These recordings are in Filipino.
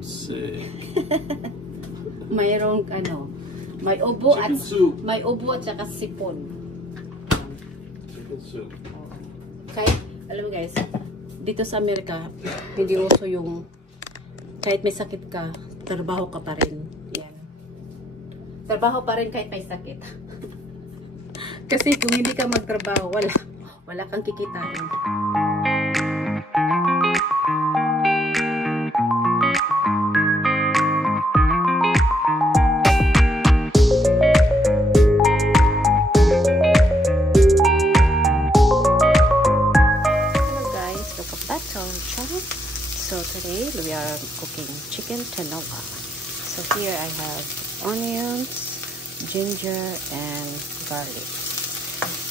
I'm sick. Mayroong ano, may ubo Chicken at soup. may ubo at saka sipon. Chicken soup. Kahit, alam mo guys, dito sa Amerika, hindi uso yung kahit may sakit ka, trabaho ka pa rin. Yan. Trabaho pa rin kahit may sakit. Kasi kung hindi ka magtrabaho, wala kang kikitain. So today we are cooking chicken tinola. So here I have onions, ginger, and garlic.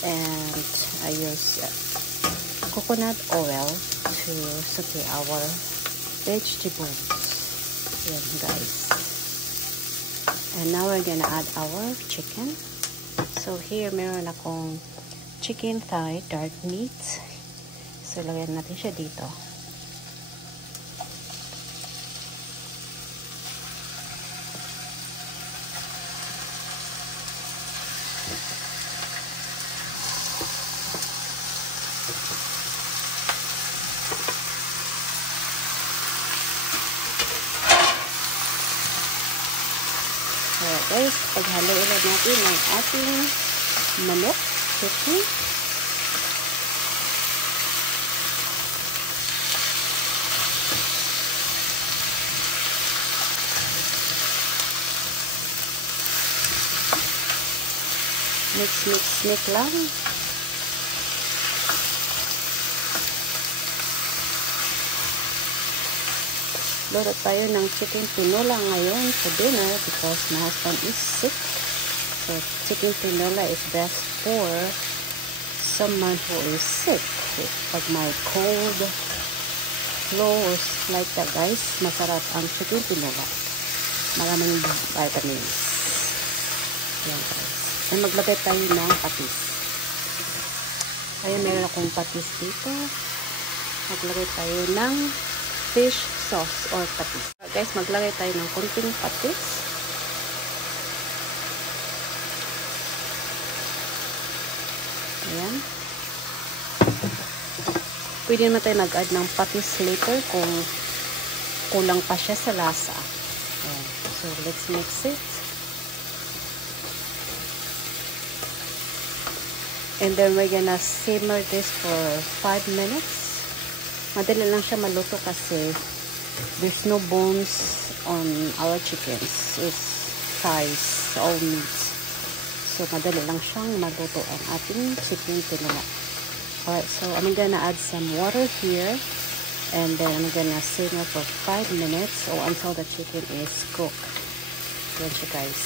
And I use coconut oil to saute our vegetables. Yan guys. And now we're gonna add our chicken. So here meron akong chicken thigh, dark meat. So lagyan natin siya dito. Alright guys, paghaluin natin ang ating manok, chicken. Mix lang. Lolo tayo ng chicken tinola ngayon for dinner because my husband is sick. So chicken tinola is best for someone who is sick. Pag may cold, flu, like that guys, masarap ang chicken tinola. Maraming vitamins. Yan guys. And maglagay tayo ng patis. Ayan, meron akong patis dito. Maglagay tayo ng fish sauce or patis. Guys, maglagay tayo ng konting patis. Ayan. Pwede naman tayo mag-add ng patis later kung kulang pa siya sa lasa. Ayan. So, let's mix it. And then we're gonna simmer this for 5 minutes. Madali lang siya maluto kasi there's no bones on our chickens. It's thighs, all meats. So madali lang siyang maluto ang ating chicken tinola. Alright, so I'm gonna add some water here. And then I'm gonna simmer for 5 minutes or until the chicken is cooked. Yan siya guys.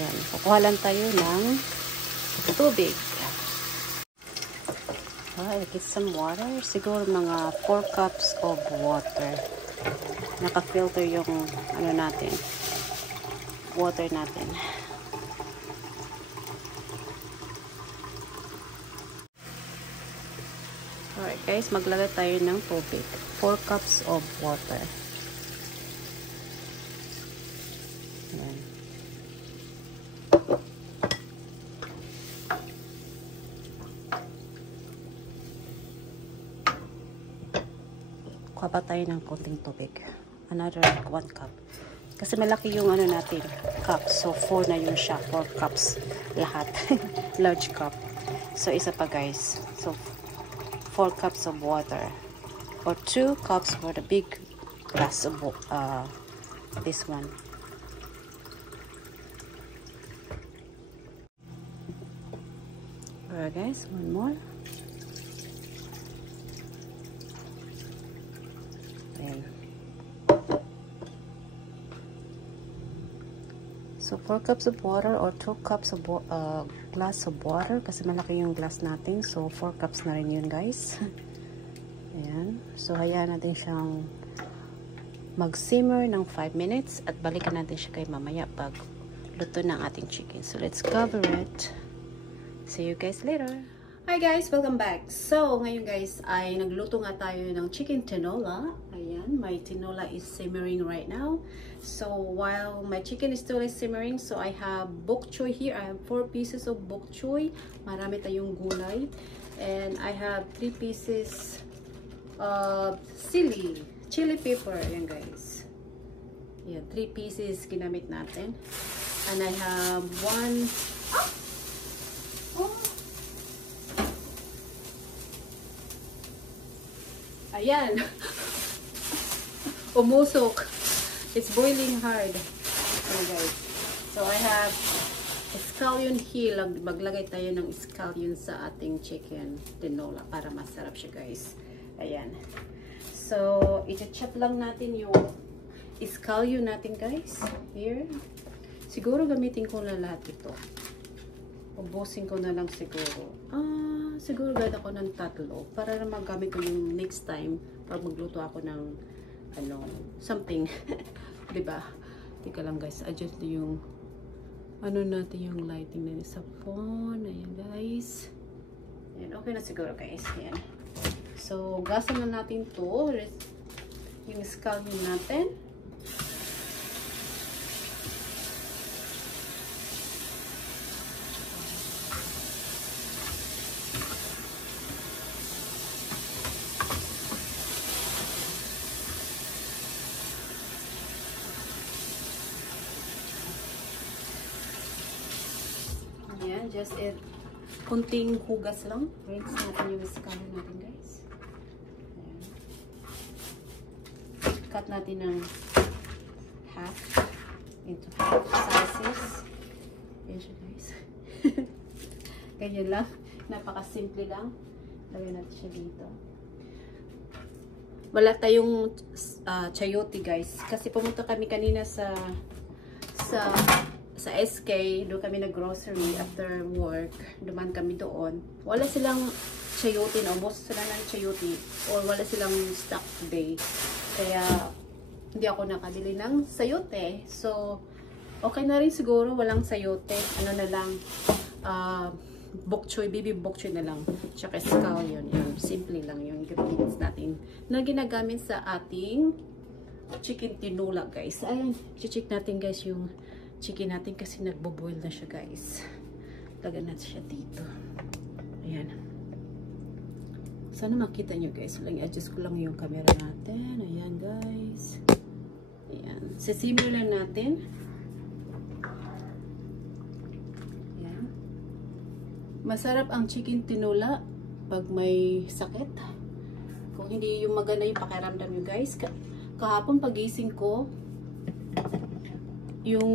Ayan, kukuha lang tayo ng tubig. Get some water. Siguro mga 4 cups of water. Naka-filter yung ano natin. Water natin. Alright guys, maglagay tayo ng tubig. 4 cups of water. Ayan. Kuha pa tayo ng konting tubig. Another 1 cup. Kasi malaki yung ano natin, cup. So, 4 na yun siya. 4 cups lahat. Large cup. So, isa pa guys. So, 4 cups of water. Or 2 cups for the big glass of this one. Alright guys, one more. Ayan. So, 4 cups of water or 2 cups of glass of water. Kasi malaki yung glass natin. So, 4 cups na rin yun, guys. Ayan. So, hayaan natin siyang mag-simmer ng 5 minutes. At balikan natin siya kay mamaya pag luto ng ating chicken. So, let's cover it. See you guys later. Hi guys! Welcome back. So, ngayon guys ay nagluto nga tayo ng chicken tinola. Ayan. Ayan, my tinola is simmering right now. So while my chicken is still simmering, so I have bok choy here. I have 4 pieces of bok choy. Marami tayong gulay. And I have 3 pieces of chili pepper. Ayan guys. Yeah, 3 pieces ginamit natin. And I have 1... Ayan. Umusok. It's boiling hard. Okay, guys. So, I have scallion here. Maglagay tayo ng scallion sa ating chicken tinola para masarap siya, guys. Ayan. So, i-chop lang natin yung scallion natin, guys. Here. Siguro gamitin ko na lahat ito. Ubusin ko na lang siguro. Siguro gawin ako ng 3 para na magamit ko yung next time pag magluto ako ng something. Diba? Tika lang guys, adjust yung natin yung lighting na sa phone. Ayan guys. Ayan, okay na siguro guys. Ayan. So, gasan na natin to. Yung scallion natin. Ayan, just kunting hugas lang. Rinse natin yung scallion natin, guys. Ayan. Cut natin ng half into half slices. Ayan siya, guys. Ganyan lang. Napaka-simple lang. Lagyan natin siya dito. Wala tayong chayote, guys. Kasi pumunta kami kanina sa SK, doon kami nag-grocery after work. Duman kami doon. Wala silang chayote, naubos sila ng chayote or wala silang stock today. Kaya, hindi ako nakabili ng sayote. So, okay na rin siguro, walang sayote. Ano na lang, bok choy, baby bok choy na lang. Tsaka scallion. Yun, simple lang yung ingredients natin na ginagamit sa ating chicken tinola, guys. Ayan, check natin guys yung chicken natin kasi nagbo-boil na siya, guys. Lagyan natin siya dito. Ayan. Sana makita nyo, guys. I-adjust ko lang yung camera natin. Ayan, guys. Ayan. Sisimmer lang natin. Ayan. Masarap ang chicken tinola pag may sakit. Kung hindi yung maganda yung pakiramdam nyo, guys. Kahapon pagising ko, yung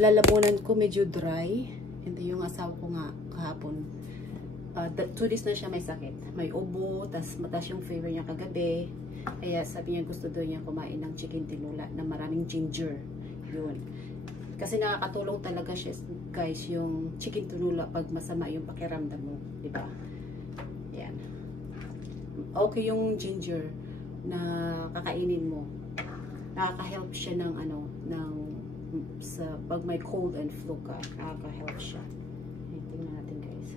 lalamunan ko medyo dry. Hindi yung asawa ko nga kahapon. 2 days na siya may sakit. May ubo, tas mataas yung fever niya kagabi. Kaya sabi niya gusto daw niya kumain ng chicken tinola na maraming ginger. Yun. Kasi nakakatulong talaga siya, guys, yung chicken tinola pag masama yung pakiramdam mo. Diba? Yan. Okay yung ginger na kakainin mo. Nakaka-help siya ng sa pag may cold and flu ka, nakaka-help siya. Tingnan natin, guys.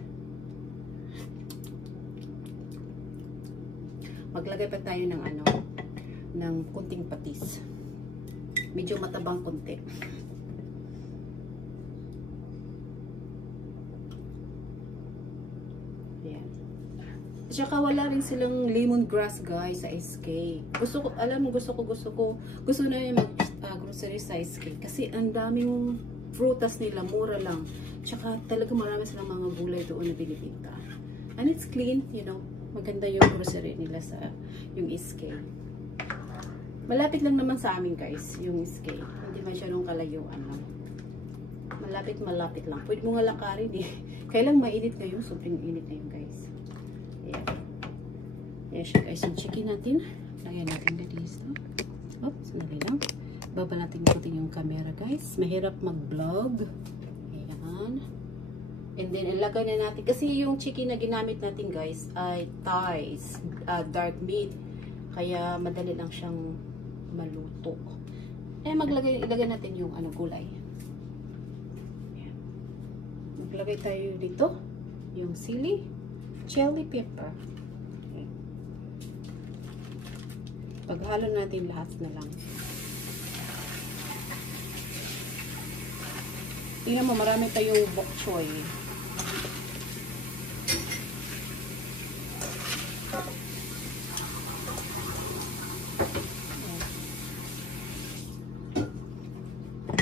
Maglagay pa tayo ng ng kunting patis. Medyo matabang kunti. Ayan. Tsaka wala rin silang lemongrass, guys, sa SK. Gusto na yung grocery sa SK kasi ang daming frutas nila, mura lang. Tsaka talaga marami silang mga gulay doon na binibenta. And it's clean, you know. Maganda yung grocery nila sa yung SK. Malapit lang naman sa amin, guys, yung SK. Hindi masyadong kalayuan lang. Malapit lang. Pwede mo nga lakarin eh. Kailang mainit ngayon, sobrang init na yun, guys. Ayan. Ayan siya, guys. Yung chicken natin. Lagyan natin na dito. Oops, sandali lang. Baba natin yung camera, guys. Mahirap mag-vlog. Ayan. And then, ilagay na natin. Kasi yung chicken na ginamit natin, guys, ay thighs. Dark meat. Kaya, madali lang siyang maluto. Eh, ilagay natin yung gulay. Ayan. Maglagay tayo dito. Yung chili pepper. Paghalo natin lahat na lang. Tingnan mo, marami tayong bok choy.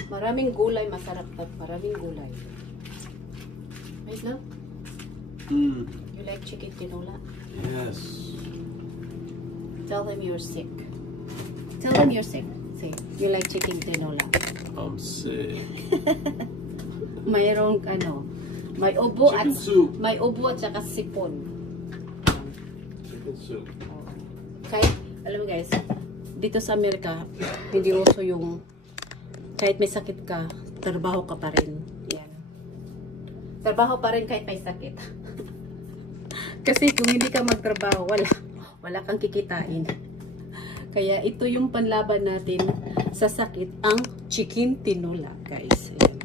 Maraming gulay, masarap at maraming gulay. Right, love? You like chicken tinola? Yes. Tell them you're sick. Tell them you're sick. Say, you like chicken tinola. I'm sick. Mayroong may ubo Chicken at soup. may ubo at saka sipon. Chicken soup. Kahit, alam mo guys, dito sa Amerika, hindi uso yung kahit may sakit ka, trabaho ka pa rin. Yan. Trabaho pa rin kahit may sakit. Kasi kung hindi ka magtrabaho, wala kang kikitain. Kaya ito yung panlaban natin sa sakit, ang chicken tinola, guys. Ayan.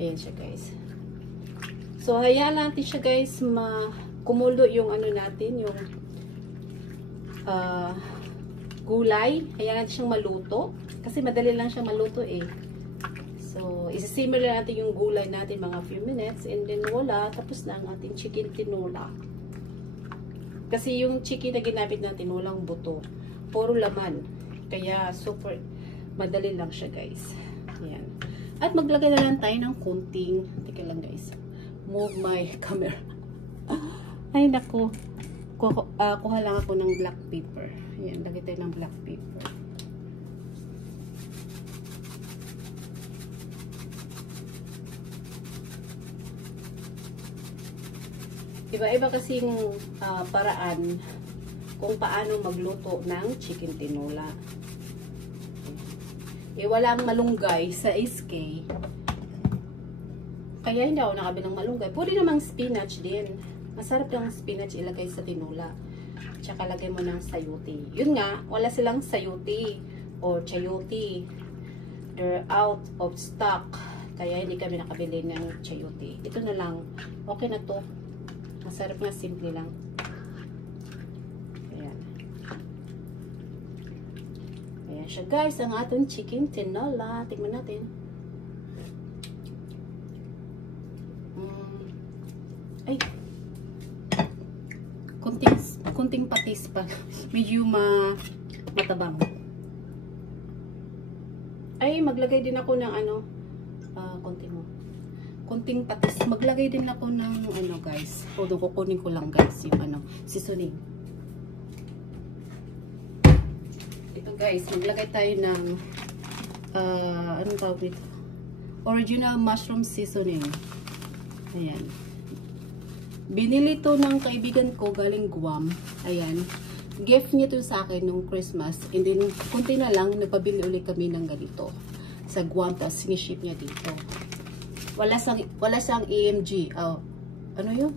Ayan siya, guys. So, hayaan natin siya, guys, kumulo yung natin, yung gulay. Hayaan natin siyang maluto. Kasi madali lang siyang maluto eh. So, isisimmer lang natin yung gulay natin mga few minutes. And then, tapos na ang ating chicken tinola. Kasi yung chicken na ginamit natin, walang buto. Puro laman. Kaya, super madali lang siya, guys. Ayan. At maglagay na lang tayo ng kunting, teka lang guys, move my camera. Ay naku, kuha lang ako ng black pepper. Ayan, lagay tayo ng black pepper. Iba-iba kasing paraan kung paano magluto ng chicken tinola. Walang malunggay sa SK. Kaya hindi ako nakabili ng malunggay. Pwede namang spinach din. Masarap lang spinach ilagay sa tinola. Tsaka lagay mo ng sayote. Yun nga, wala silang sayote o chayote. They're out of stock. Kaya hindi kami nakabili ng chayote. Ito na lang. Okay na to. Masarap nga, simple lang. Ayan. Ayan siya guys, ang ating chicken tinola. Tingnan natin. Ay. Kunting patis pa. Medyo matabang. Ay, maglagay din ako ng kunting patis. Maglagay din ako ng guys. Although kukunin ko lang guys yung seasoning. Ito guys, maglagay tayo ng anong tawag dito? Original mushroom seasoning. Ayan. Binili to ng kaibigan ko galing Guam. Ayan. Gift niya to sa akin nung Christmas. And then, kunti na lang, nagpabili ulit kami ng ganito. Sa Guam, tapos siniship niya dito. Wala siyang AMG. Ano yun?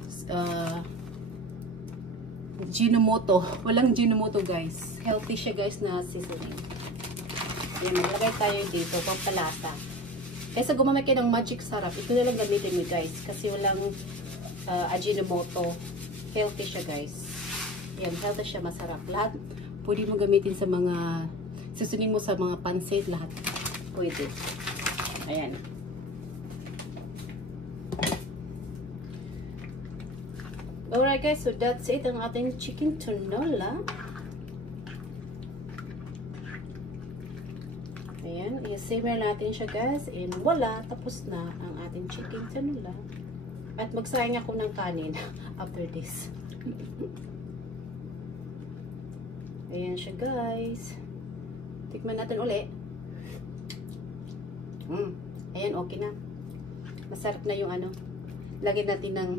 Ginomoto. Walang Ginomoto, guys. Healthy siya, guys, na seasoning. Ayan, maglagay tayo dito. Pampalasa. Kaysa gumamit kayo ng magic sarap, ito na lang gamitin mo, guys. Kasi walang Ajinomoto. Healthy siya, guys. Ayan, healthy siya, masarap. Lahat, pwede mo gamitin sa mga, seasoning mo sa mga pansit, lahat. Pwede. Ayan. Alright guys, so that's it ang ating chicken tinola. Ayan, i-simmer natin siya guys. And voila, tapos na ang ating chicken tinola. At magsayang ako ng kanin after this. Ayan siya guys. Tikman natin uli. Ayan, okay na. Masarap na yung lagyan natin ng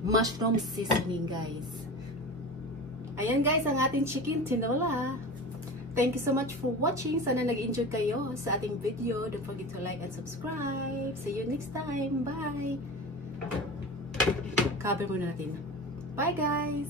mushroom seasoning, guys. Ayan, guys, ang ating chicken tinola. Thank you so much for watching. Sana nag-enjoy kayo sa ating video. Don't forget to like and subscribe. See you next time. Bye! Cover muna natin. Bye, guys!